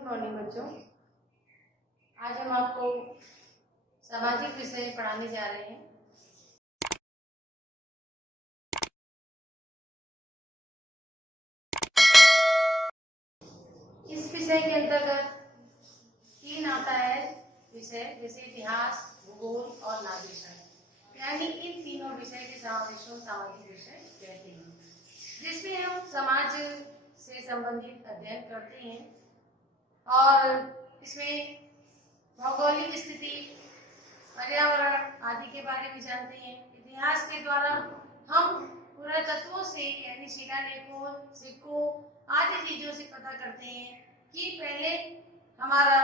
Good morning बच्चों। आज हम आपको सामाजिक विषय पढ़ाने जा रहे हैं। इस विषय के अंतर्गत 3 आता है विषय, जैसे इतिहास, भूगोल और नागरिकता, यानी इन तीनों विषय के समावेश को सामाजिक विषय कहते हैं, जिसमें हम समाज से संबंधित अध्ययन करते हैं और इसमें भौगोलिक स्थिति, पर्यावरण आदि के बारे में जानते हैं। इतिहास के द्वारा हम पुरातत्वों से यानी शिलालेखों, सिक्कों आदि चीजों से पता करते हैं कि पहले हमारा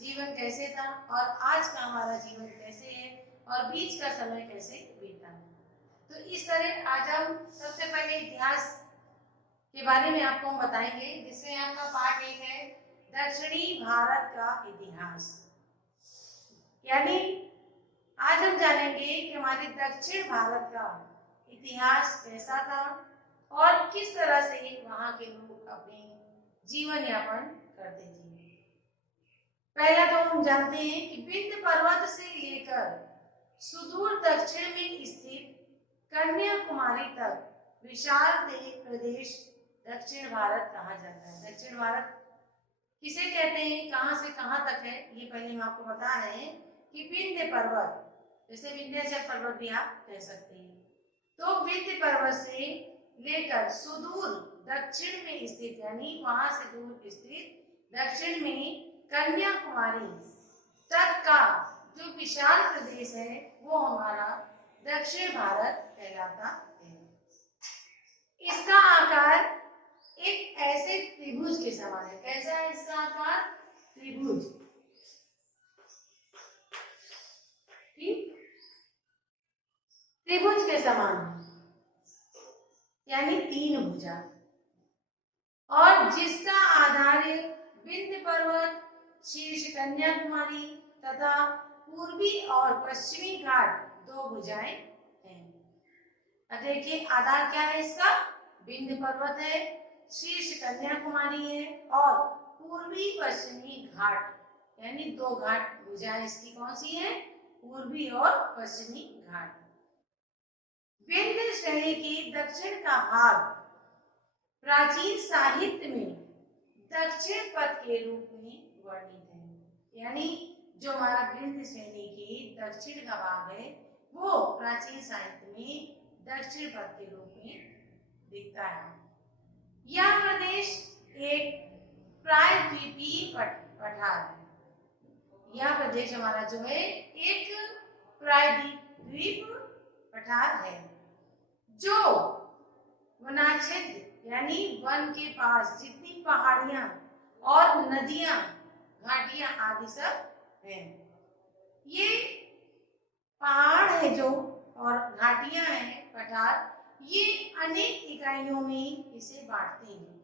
जीवन कैसे था और आज का हमारा जीवन कैसे है और बीच का समय कैसे बीता। तो इस तरह आज हम सबसे पहले इतिहास के बारे में आपको हम बताएंगे, जिसमें आपका पार्ट 1 है दक्षिणी भारत का इतिहास। यानी आज हम जानेंगे कि हमारे दक्षिण भारत का इतिहास कैसा था और किस तरह से वहां के लोग अपने जीवन यापन करते थे। पहला तो हम जानते हैं कि विंध्य पर्वत से लेकर सुदूर दक्षिण में स्थित कन्याकुमारी तक विशाल प्रदेश दक्षिण भारत कहा जाता है। दक्षिण भारत किसे कहते हैं, कहां से कहां तक है, ये पहले हम आपको बता रहे हैं कि विंध्य पर्वत, जैसे विंध्याचल पर्वत भी आप कह सकते हैं, तो विंध्य पर्वत से लेकर सुदूर दक्षिण में स्थित, यानी वहां से दूर स्थित दक्षिण में कन्याकुमारी तक का जो विशाल प्रदेश है वो हमारा दक्षिण भारत कहलाता है। इसका आकार एक ऐसे त्रिभुज के समान है। कैसा है इसका आकार? त्रिभुज। त्रिभुज के समान, यानी 3 भुजा, और जिसका आधार विंध्य पर्वत, शीर्ष कन्याकुमारी तथा पूर्वी और पश्चिमी घाट 2 भुजाएं हैं। अब देखिए आधार क्या है इसका? विंध्य पर्वत है, शीर्ष कन्याकुमारी है और पूर्वी पश्चिमी घाट, यानी 2 घाट भुजाएं इसकी कौन सी है? पूर्वी और पश्चिमी घाट। विंध्य श्रेणी के दक्षिण का भाग प्राचीन साहित्य में दक्षिण पथ के रूप में वर्णित है। यानी जो हमारा विंध्य श्रेणी के दक्षिण का भाग है वो प्राचीन साहित्य में दक्षिण पथ के रूप में दिखता है। यह प्रदेश एक प्रायद्वीपीय पठार है। यह प्रदेश हमारा जो है एक प्रायद्वीप पठार है, जो वनाच्छेद यानी वन के पास जितनी पहाड़ियां और नदियां, घाटियां आदि सब हैं। ये पहाड़ है जो और घाटियां हैं, पठार, ये अनेक इकाइयों में इसे बांटते हैं।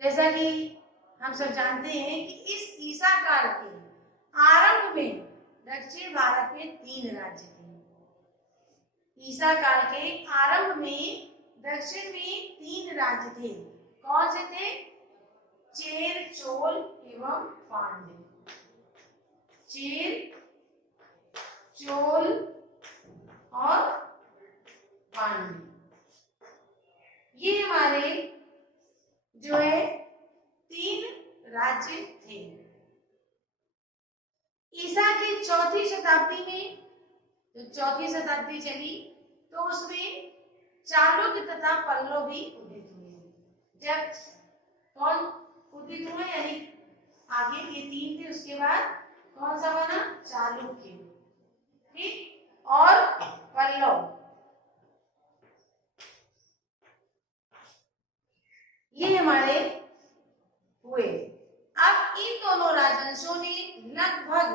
जैसा कि हम सब जानते हैं कि इस ईसा काल के आरंभ में दक्षिण भारत में 3 राज्य थे। ईसा काल के आरंभ में दक्षिण में 3 राज्य थे। कौन से थे? चेर, चोल एवं पांड्य। चेर, चोल और पांड्य, ये हमारे जो है 3 राज्य थे। ईसा की 4वीं शताब्दी में, तो 4वीं शताब्दी चली तो उसमें चालुक्य तथा पल्लव भी उदित हुए। जब कौन उदित हुए, यानी आगे ये 3 थे, उसके बाद कौन सा बना? चालुक्य, ठीक, और पल्लव, ये हमारे हुए। अब इन दोनों राजवंशों ने लगभग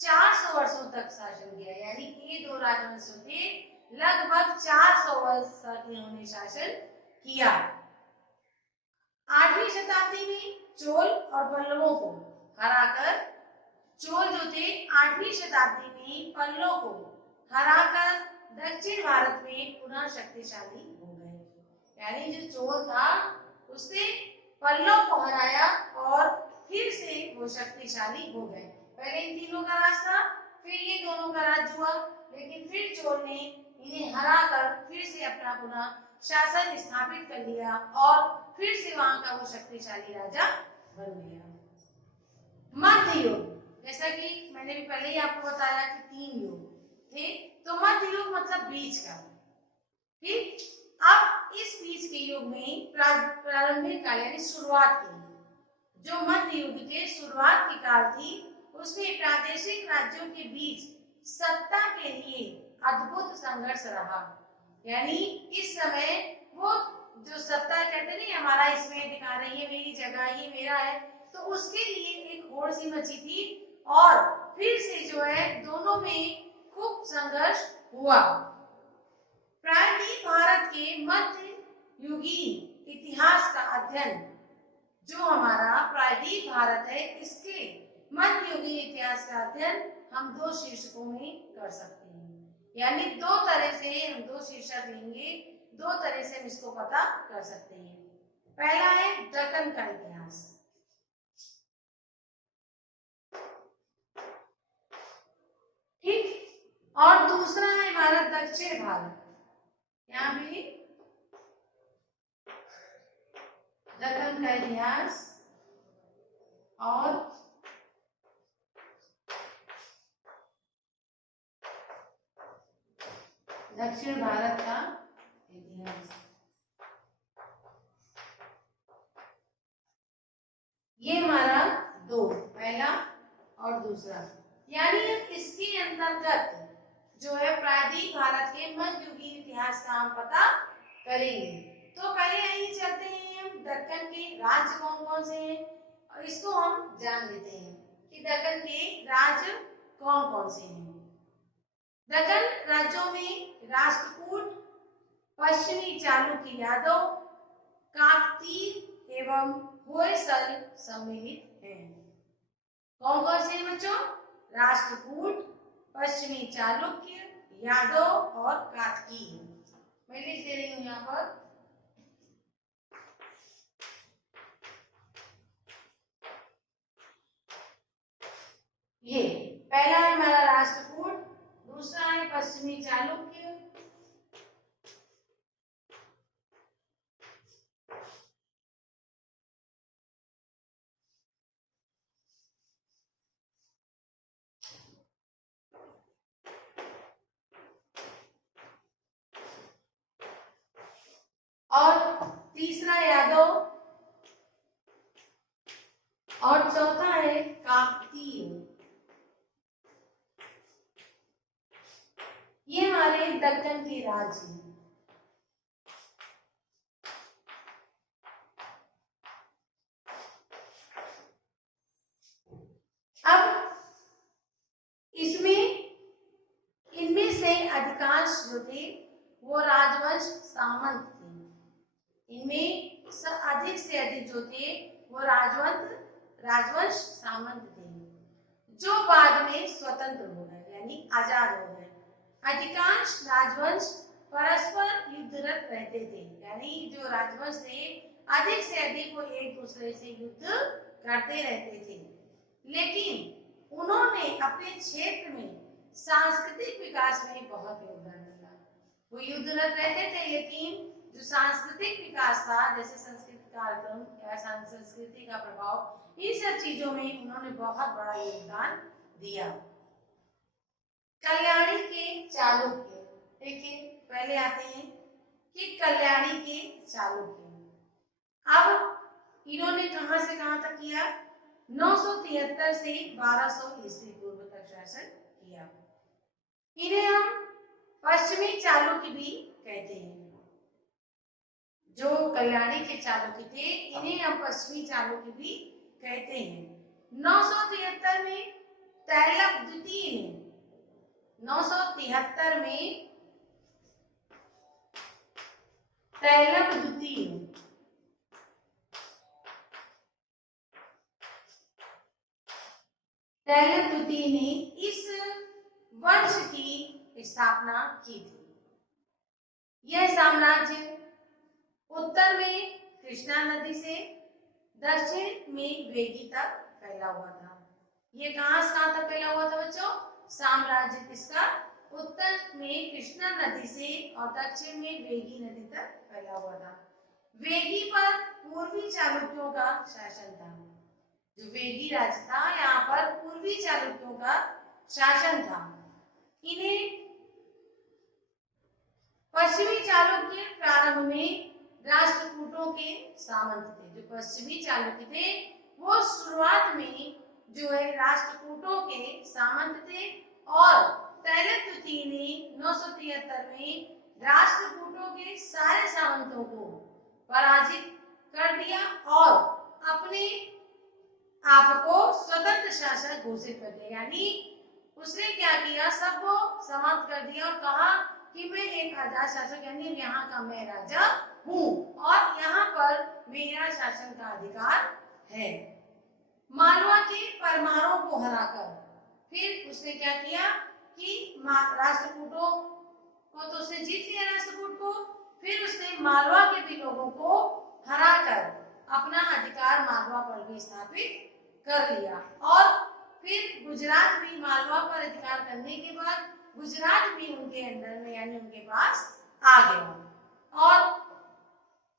400 वर्षों तक शासन किया, यानी ये 2 राजवंशों ने लगभग 400 वर्ष तक इन्होंने शासन किया। 8वीं शताब्दी में चोल और पल्लवों को हराकर, चोल जो थे 8वीं शताब्दी में पल्लवों को हराकर दक्षिण भारत में पुनः शक्तिशाली हो गए। यानी जो चोल था उसने पल्लव को हराया और फिर से वो शक्तिशाली हो गए। पहले इन तीनों का राज था, फिर ये दोनों का राज हुआ, लेकिन फिर चोल ने इन्हें हराकर फिर से अपना पुनः शासन स्थापित कर लिया और फिर से वहां का वो शक्तिशाली राजा बन गया। मध्य युग, जैसा कि मैंने भी पहले ही आपको बताया कि 3 युग थे, तो मध्य युग मतलब बीच का। ठीक, अब इस बीच के युग में प्रारंभिक काल यानी शुरुआत की, जो मध्य युग के शुरुआत की काल थी, उसमें प्रादेशिक राज्यों के बीच सत्ता के लिए अद्भुत संघर्ष रहा। यानी इस समय वो जो सत्ता कहते नहीं, हमारा इसमें दिखा रही है, मेरी जगह, ये मेरा है, तो उसके लिए एक होड़ सी मची थी और फिर से जो है दोनों में खूब संघर्ष हुआ। प्राचीन भारत के मध्य युगीन इतिहास का अध्ययन, जो हमारा प्राचीन भारत है, इसके मध्य युगीन इतिहास का अध्ययन हम 2 शीर्षकों में कर सकते हैं। यानी 2 तरह से हम 2 शीर्षक लेंगे, 2 तरह से हम इसको पता कर सकते हैं। पहला है दक्कन का इतिहास, ठीक, और दूसरा है हमारा दक्षिण भारत। यहाँ भी दक्कन का इतिहास और दक्षिण भारत का इतिहास, ये हमारा 2, पहला और दूसरा। यानी इसके अंतर्गत जो है प्राचीन भारत के मध्ययुगीन इतिहास का हम पता करेंगे। तो पहले यही चलते हैं, हम दक्कन के राज्य कौन कौन से हैं और इसको हम जान लेते हैं कि दक्कन के राज्य कौन कौन से हैं। दक्कन राज्यों में राष्ट्रकूट, पश्चिमी चालुक्य यादव, काकतीय एवं होयसल सम्मिलित हैं। कौन कौन से बच्चों? राष्ट्रकूट, पश्चिमी चालुक्य, यादव और काकतीय। मैं लिख दे रही हूं यहाँ पर। ये पहला है हमारा राष्ट्रकूट, दूसरा है पश्चिमी चालुक्य, और तीसरा यादव, और चौथा है काकतीय। ये हमारे दक्कन के राज्य हैं। अब इसमें इनमें से अधिकांश जो थे वो राजवंश सामंत थे। इनमें अधिक से अधिक जो थे वो राजवंश सामंत थे, जो बाद में स्वतंत्र हो गए यानी आजाद हो गए। अधिकांश राजवंश परस्पर युद्धरत रहते थे, यानी जो राजवंश थे अधिक से अधिक वो एक दूसरे से युद्ध करते रहते थे, लेकिन उन्होंने अपने क्षेत्र में सांस्कृतिक विकास में बहुत योगदान दिया। वो युद्धरत रहते थे, लेकिन जो सांस्कृतिक विकास था, जैसे सांस्कृतिक कार्यक्रम या संस्कृति का प्रभाव, इन सब चीजों में उन्होंने बहुत बड़ा योगदान दिया। कल्याणी के चालुक्य, देखिए पहले आते हैं कि कल्याणी के चालुक्य। अब इन्होंने कहां से कहां तक किया? 973 से 1200 ईस्वी पूर्व तक शासन किया। इन्हें हम पश्चिमी चालुक्य भी कहते हैं। जो कल्याणी के चालुक्य थे इन्हें हम पश्चिमी चालुक्य भी कहते हैं। 973 में तैलप द्वितीय ने 973 में तैलप द्वितीय ने इस वंश की स्थापना की थी। यह साम्राज्य उत्तर में कृष्णा नदी से दक्षिण में वेगी तक फैला हुआ था। ये कहां से कहां तक फैला हुआ था बच्चों? साम्राज्य किसका? उत्तर में कृष्णा नदी से और दक्षिण में वेगी नदी तक फैला हुआ था। वेगी पर पूर्वी चालुक्यों का शासन था। जो वेगी राज्य था यहाँ पर पूर्वी चालुक्यों का शासन था। इन्हें पश्चिमी चालुक्य प्रारंभ में राष्ट्रकूटों के सामंत थे। जो पश्चिमी चालुक्य थे वो शुरुआत में जो है राष्ट्रकूटों के सामंत थे और तैलक तृतीय ने 973 में राष्ट्रकूटों के सारे सामंतों को पराजित कर दिया और अपने आप को स्वतंत्र शासक घोषित कर दिया। यानी उसने क्या किया? सबको समाप्त कर दिया और कहा कि मैं एक आजाद शासक यानी यहाँ का मैं राजा हूँ और यहाँ पर मेरा शासन का अधिकार है। मालवा के परमारों को हराकर फिर उसने क्या किया कि राष्ट्रकूटों को तो उसने जीत लिया राष्ट्रकूट को, फिर उसने मालवा के भी लोगों को हराकर अपना अधिकार मालवा पर भी स्थापित कर लिया और फिर गुजरात भी मालवा पर अधिकार करने के बाद गुजरात भी उनके अंडर में यानी उनके पास आ गया। और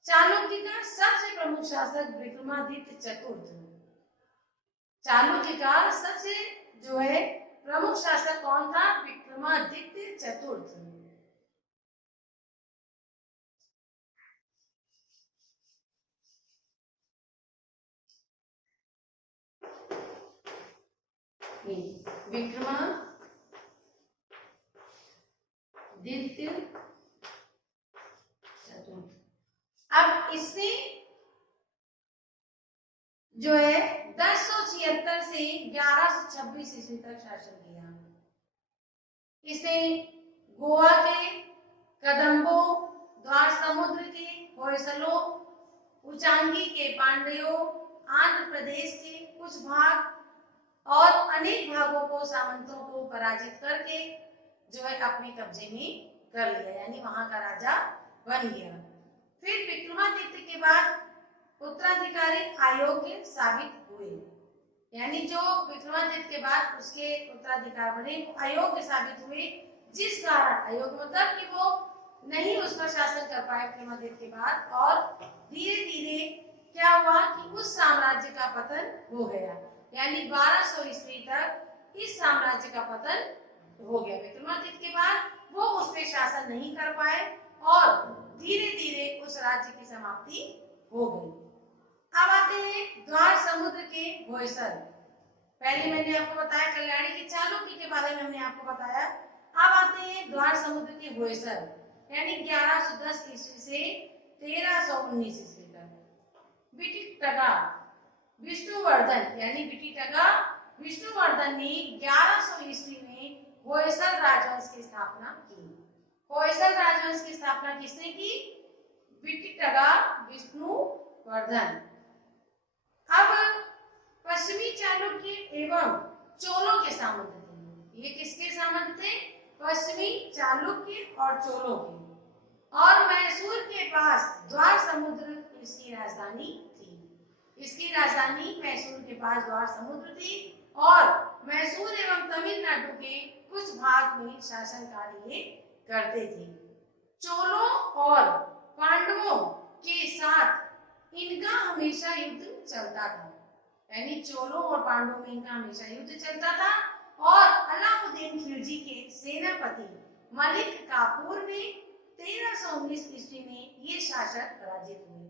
चालुक्य का सबसे प्रमुख शासक विक्रमादित्य चतुर्थ। चालुक्य का सबसे जो है प्रमुख शासक कौन था? विक्रमादित्य चतुर्थ। विक्रमादित्य चतुर्थ। अब इसने जो है 1076 से 1126 ईस्वी तक शासन किया। इसने गोवा के कदम्बों, द्वार समुद्र के होयसलों, उचांगी के पांड्यों, आंध्र प्रदेश के कुछ भाग और अनेक भागों को सामंतों को पराजित करके जो है अपने कब्जे में कर लिया यानी वहां का राजा बन गया। फिर विक्रमादित्य के बाद उत्तराधिकारी अयोग्य साबित हुए यानी जो विक्रमादित्य के बाद उसके उत्तराधिकारी बने अयोग्य साबित हुए, जिस कारण अयोग्य मतलब कि वो नहीं उस पर शासन कर पाए विक्रमादित्य के बाद और धीरे धीरे क्या हुआ कि उस साम्राज्य का पतन हो गया यानी 1200 ईस्वी तक इस साम्राज्य का पतन हो गया। विक्रमादित्य के बाद वो उस पर शासन नहीं कर पाए और धीरे धीरे उस राज्य की समाप्ति हो गई। अब आते हैं द्वार समुद्र के होयसल। पहले मैंने आपको बताया कल्याणी के चालुक्य के बारे में हमने आपको बताया। अब आते हैं द्वार समुद्र के होयसल यानी 1110 ईस्वी से 1319 ईस्वी तक। बिटिटगा विष्णुवर्धन यानी बिटिटगा विष्णुवर्धन ने 1100 ईस्वी में होयसल राजवंश की स्थापना की। होयसल राजवंश की स्थापना किसने की? बिटिटगा विष्णुवर्धन। अब पश्चिमी चालुक्य एवं चोलों के सामंत थे। ये किसके सामंत थे? पश्चिमी चालुक्य और चोलों के। और मैसूर के पास द्वार समुद्र इसकी राजधानी थी। इसकी राजधानी मैसूर के पास द्वार समुद्र थी और मैसूर एवं तमिलनाडु के कुछ भाग में शासन कार्य करते थे। चोलों और पांडवों के साथ इनका हमेशा युद्ध चलता था यानी चोलों और पांडवों में इनका हमेशा युद्ध चलता था और अलाउद्दीन खिलजी के सेनापति मलिक काफूर ने 1319 ईस्वी में ये शासक पराजित हुए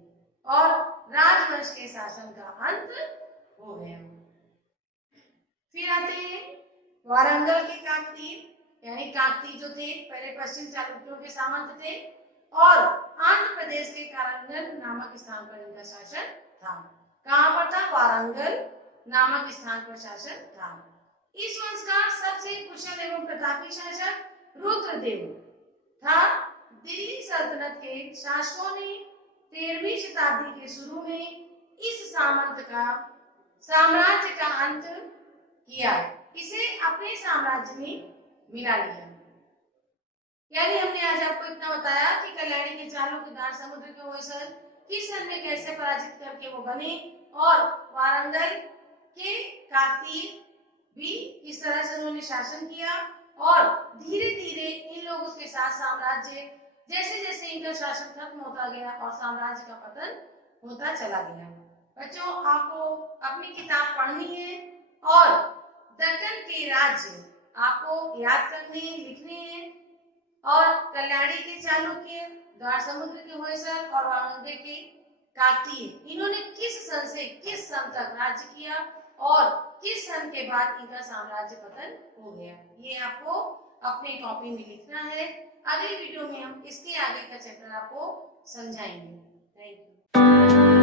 और राजवंश के शासन का अंत हो गया। फिर आते हैं वारंगल के काकतीय यानी काकतीय जो थे पहले पश्चिम चालुक्यों के सामंत थे और आंध्र प्रदेश के कारंगल नामक स्थान पर इनका शासन था। कहां पर था? वारंगल नामक स्थान पर शासन था। इस वंश का सबसे कुशल एवं प्रतापी शासक रुद्रदेव था। दिल्ली सल्तनत के शासकों ने 13वीं शताब्दी के शुरू में इस साम्राज्य का अंत किया, इसे अपने साम्राज्य में मिला लिया। यानी हमने आज आपको इतना बताया कि कल्याणी के चालुक्य दार समुद्र के होयसल किस सन में कैसे पराजित करके वो बने, और वारंगल के कातिल भी किस तरह से उन्होंने शासन किया, और धीरे धीरे इन लोगों के साथ साम्राज्य जैसे जैसे इनका शासन खत्म होता गया और साम्राज्य का पतन होता चला गया। बच्चों, आपको अपनी किताब पढ़नी है और दक्कन के राज्य आपको याद करने लिखने हैं, और कल्याणी के चालुक्य, द्वार समुद्र के होयसल और वारंगल के काकतीय, इन्होंने किस सन से किस सन तक राज्य किया और किस सन के बाद इनका साम्राज्य पतन हो गया, ये आपको अपने कॉपी में लिखना है। अगली वीडियो में हम इसके आगे का चैप्टर आपको समझाएंगे। Thank you.